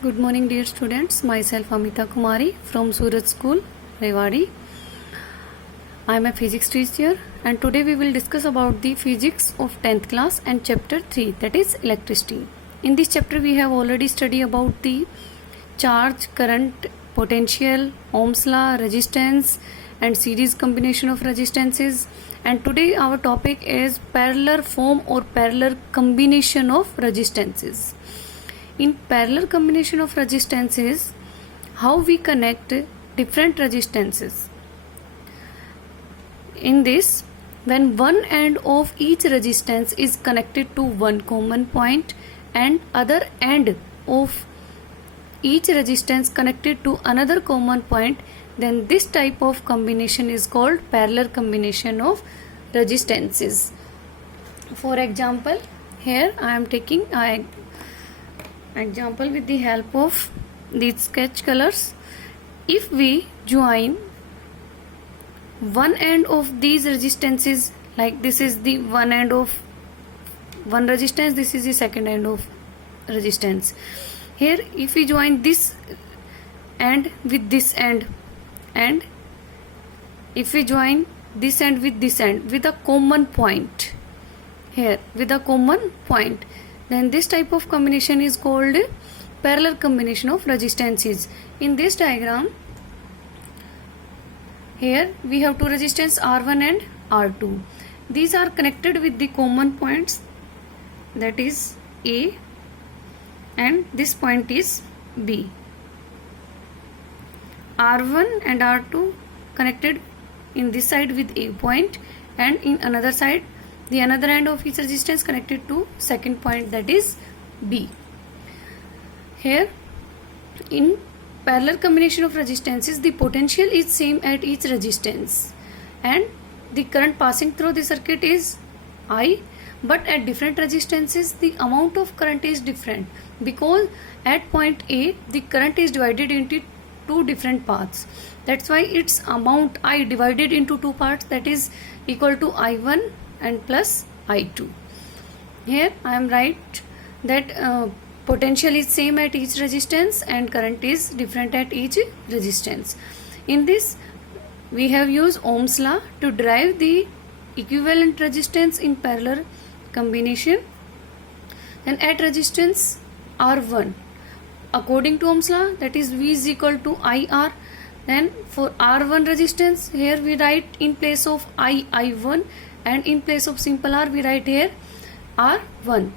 Good morning, dear students. Myself Amita Kumari from Surat School, Rewadi. I am a physics teacher, and today we will discuss about the physics of 10th class and chapter 3, that is electricity. In this chapter we have already studied about the charge, current, potential, Ohm's law, resistance and series combination of resistances, and today our topic is parallel form or parallel combination of resistances. In parallel combination of resistances, how we connect different resistances. In this, when one end of each resistance is connected to one common point and other end of each resistance connected to another common point, then this type of combination is called parallel combination of resistances. For example, here I am taking example with the help of these sketch colors. If we join one end of these resistances, like this is the one end of one resistance, this is the second end of resistance. Here if we join this end with this end, and if we join this end with this end with a common point, here with a common point, then this type of combination is called parallel combination of resistances. In this diagram, here we have two resistance R1 and R2. These are connected with the common points, that is A, and this point is B. R1 and R2 connected in this side with A point, and in another side the another end of each resistance connected to second point, that is B. Here in parallel combination of resistances, the potential is same at each resistance and the current passing through the circuit is I, but at different resistances the amount of current is different, because at point A the current is divided into two different paths. That's why its amount I divided into two parts, that is equal to I1 and plus I2. Here I am write that potential is same at each resistance and current is different at each resistance. In this we have used Ohm's law to derive the equivalent resistance in parallel combination. And at resistance R1, according to Ohm's law, that is V is equal to IR. Then for R1 resistance, here we write in place of I1, and in place of simple R we write here R1.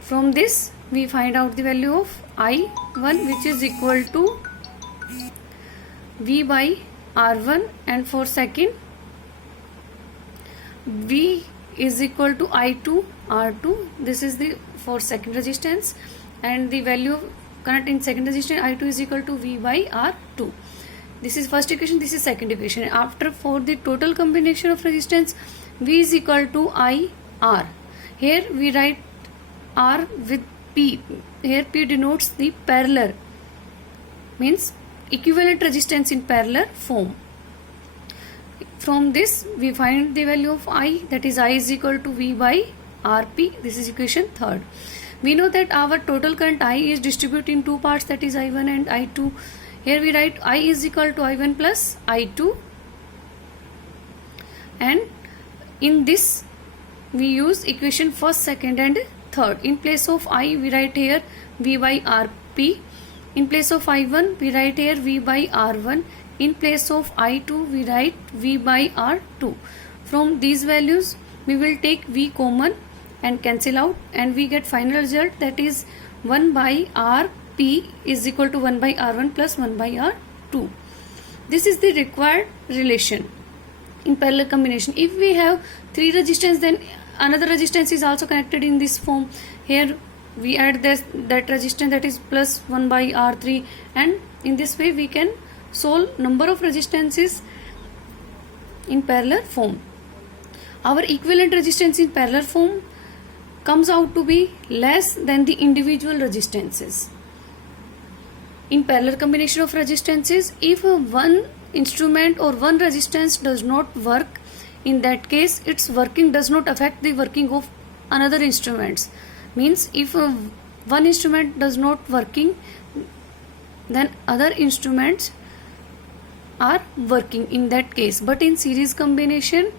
From this we find out the value of I1, which is equal to V by R1, and for second V is equal to I2 R2. This is the for second resistance, and the value of current in second resistance I2 is equal to V by R2. This is first equation, this is second equation. After, for the total combination of resistance, V is equal to IR. Here we write R with P. Here P denotes the parallel, means equivalent resistance in parallel form. From this we find the value of I, that is I is equal to V by RP. This is equation third. We know that our total current I is distributed in two parts, that is I1 and I2. Here we write I is equal to I1 plus I2, and in this we use equation first, second and third. In place of I we write here V by RP. In place of I1 we write here V by R1. In place of I2 we write V by R2. From these values we will take V common and cancel out, and we get final result, that is 1 by RP is equal to 1 by R1 plus 1 by R2. This is the required relation in parallel combination. If we have three resistance, then another resistance is also connected in this form. Here we add that resistance, that is plus 1 by R3, and in this way we can solve number of resistances in parallel form. Our equivalent resistance in parallel form comes out to be less than the individual resistances. In parallel combination of resistances, if one instrument or one resistance does not work, in that case its working does not affect the working of another instruments. Means if one instrument does not working, then other instruments are working in that case. But in series combination,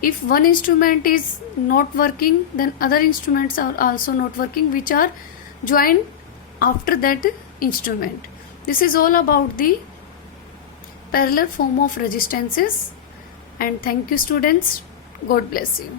if one instrument is not working, then other instruments are also not working, which are joined after that instrument. This is all about the parallel form of resistances. And thank you students. God bless you.